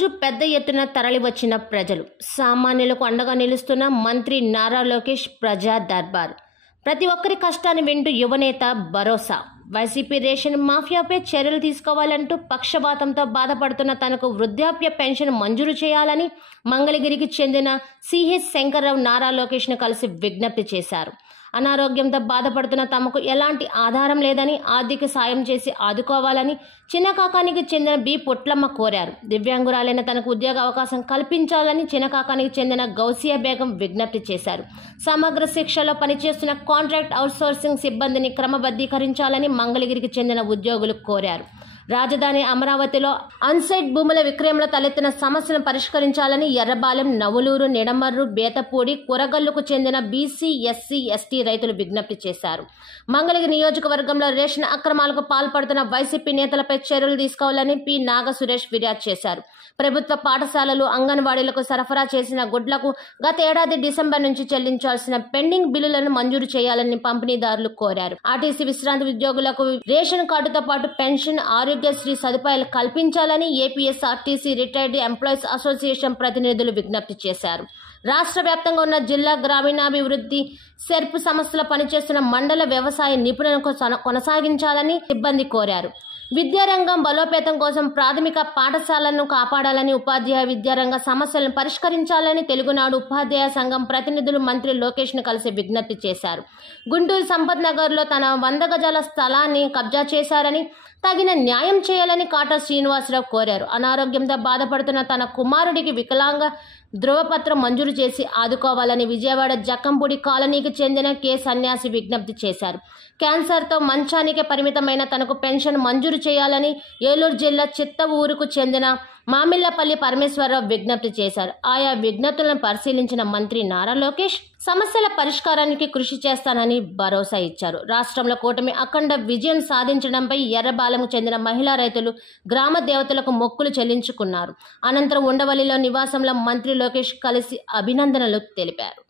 రోజు పెద్ద ఎత్తున తరలివచ్చిన ప్రజలు, సామాన్యులకు అండగా నిలుస్తున్న మంత్రి నారా లోకేష్ ప్రజా దర్బార్. ప్రతి ఒక్కరి కష్టాన్ని వింటూ యువనేత భరోసా. వైసీపీ రేషన్ మాఫియాపై చర్యలు తీసుకోవాలంటూ పక్షవాతంతో బాధపడుతున్న తనకు వృద్ధాప్య పెన్షన్ మంజూరు చేయాలని మంగళగిరికి చెందిన సిహెచ్ శంకర్రావు నారా లోకేష్ను కలిసి విజ్ఞప్తి చేశారు. అనారోగ్యంతో బాధపడుతున్న తమకు ఎలాంటి ఆధారం లేదని, ఆర్థిక సాయం చేసి ఆదుకోవాలని చిన్నకాకానికి చెందిన బి పొట్లమ్మ కోరారు. దివ్యాంగురాలైన తనకు ఉద్యోగ అవకాశం కల్పించాలని చిన్నకాకానికి చెందిన గౌసియా బేగం విజ్ఞప్తి చేశారు. సమగ్ర శిక్షలో పనిచేస్తున్న కాంట్రాక్ట్ అవుట్సోర్సింగ్ సిబ్బందిని క్రమబద్ధీకరించాలని మంగళగిరికి చెందిన ఉద్యోగులు కోరారు. రాజధాని అమరావతిలో అన్సైట్ భూముల విక్రయంలో తలెత్తిన సమస్యను పరిష్కరించాలని ఎర్రబాలెం, నవలూరు, నిడమర్రు, బేతపూడి, కొరగల్లుకు చెందిన బీసీ, ఎస్సీ, ఎస్టీ రైతులు విజ్ఞప్తి చేశారు. మంగళగిరి నియోజకవర్గంలో రేషన్ అక్రమాలకు పాల్పడుతున్న వైసీపీ నేతలపై చర్యలు తీసుకోవాలని పి నాగ సురేష్ ఫిర్యాదు చేశారు. ప్రభుత్వ పాఠశాలలు, అంగన్వాడీలకు సరఫరా చేసిన గుడ్లకు గత ఏడాది డిసెంబర్ నుంచి చెల్లించాల్సిన పెండింగ్ బిల్లులను మంజూరు చేయాలని పంపిణీదారులు కోరారు. ఆర్టీసీ విశ్రాంతి ఉద్యోగులకు రేషన్ కార్డుతో పాటు పెన్షన్, ఆరోగ్యశ్రీ సదుపాయాలు కల్పించాలని ఏపీఎస్ఆర్టీసీ రిటైర్డ్ ఎంప్లాయీస్ అసోసియేషన్ ప్రతినిధులు విజ్ఞప్తి చేశారు. రాష్ట్ర వ్యాప్తంగా ఉన్న జిల్లా గ్రామీణాభివృద్ధి సెర్ప్ సంస్థలో పనిచేస్తున్న మండల వ్యవసాయ నిపుణులను కొనసాగించాలని సిబ్బంది కోరారు. విద్యారంగం బలోపేతం కోసం ప్రాథమిక పాఠశాలను కాపాడాలని, ఉపాధ్యాయ విద్యారంగ సమస్యలను పరిష్కరించాలని తెలుగునాడు ఉపాధ్యాయ సంఘం ప్రతినిధులు మంత్రి లోకేష్ను కలిసి విజ్ఞప్తి చేశారు. గుంటూరు సంపత్ నగర్లో తన 100 గజాల స్థలాన్ని కబ్జా చేశారని, తగిన న్యాయం చేయాలని కాటా శ్రీనివాసరావు కోరారు. అనారోగ్యంతో బాధపడుతున్న తన కుమారుడికి వికలాంగ ధృవపత్రం మంజూరు చేసి ఆదుకోవాలని విజయవాడ జక్కంపూడి కాలనీకి చెందిన కె సన్యాసి విజ్ఞప్తి చేశారు. క్యాన్సర్తో మంచానికే పరిమితమైన తనకు పెన్షన్ మంజూరు చేయాలని ఏలూరు జిల్లా చిత్తవూరుకు చెందిన మామిళ్లపల్లి పరమేశ్వరరావు విజ్ఞప్తి చేశారు. ఆయా విజ్ఞప్తులను పరిశీలించిన మంత్రి నారా లోకేష్ సమస్యల పరిష్కారానికి కృషి చేస్తానని భరోసా ఇచ్చారు. రాష్ట్రంలో కూటమి అఖండ విజయం సాధించడంపై ఎర్రబాలెంకు చెందిన మహిళా రైతులు గ్రామ దేవతలకు మొక్కులు చెల్లించుకున్నారు. అనంతరం ఉండవల్లిలో నివాసంలో మంత్రి లోకేష్ కలిసి అభినందనలు తెలిపారు.